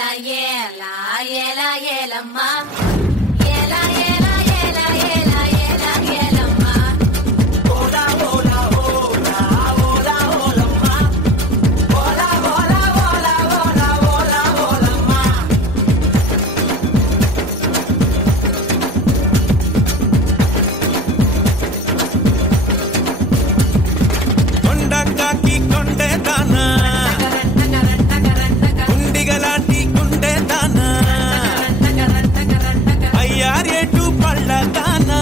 ఏలా ఏలా ఏలా ఏలమ్మా ఏలా ఏలా ఏలా ఏలా ఏలా ఏలమ్మా ఓలా ఓలా ఓలా ఓలా ఓలమ్మా ఓలా ఓలా ఓలా ఓలా ఓలా ఓలమ్మా కొండకాకి కొండే దానా గుండిగలాంటి గుండె దానా అయ్యారేటు పళ్ళ దానా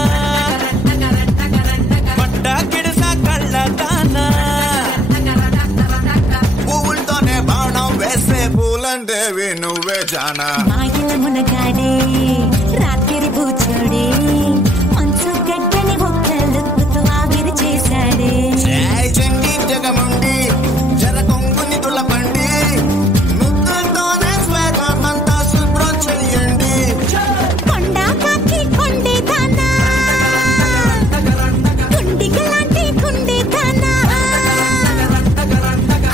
పట్ట గిడస కళ్ళ దానా పువ్వులతోనే బాణం వేసే పూలందేవి నువ్వే జానా మాయల మునగాడే రాత్రి కూర్చోడే మంచు గడ్డని ఒక్కలుతో ఆవిరి చేశాడే జై చండి జగముండి జర కొంగుని తులపండి ముద్దులతోనే స్వేదమంతా శుభ్రం చెయ్యండి కొండ కాకి కొండే దానా గుండిగలాంటి గుండె దానా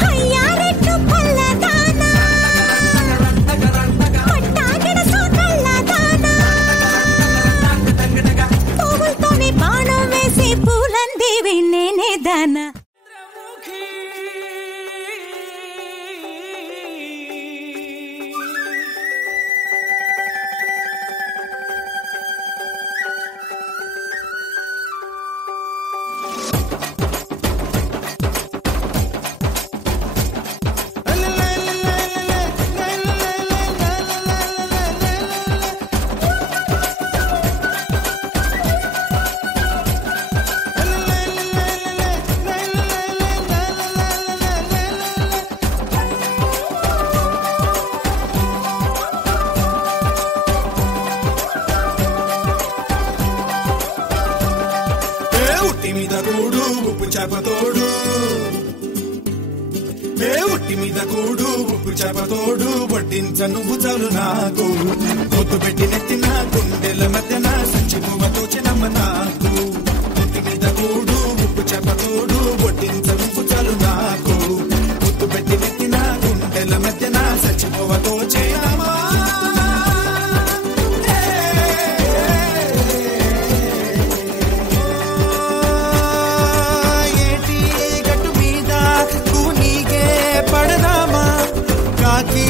అయ్యారెట్టు పళ్ళ దానా పట్టాగిడ సోకళ్ళ దానా పువ్వులతోనే బాణం వేసి పూలందేవి నేనే దానా ఉట్టి మీద కూడు ఉప్పు చేపతోడు ఉట్టి మీద కూడు ఉప్పు చేపతోడు వడ్డించ నువ్వు చాలు నాకు పొద్దు పెట్టి నెత్తిన గుండెల మధ్యన సంచి పువ్వతో చిన్నమ్మ నాకు ఉట్టి మీద కూడు ఉప్పు చేపతోడు వడ్డించ నువ్వు చాలు నాకు పొద్దు పెట్టి నెత్తిన గుండెల మధ్యన సంచి పువ్వతో చిన్నమ్మ కాకి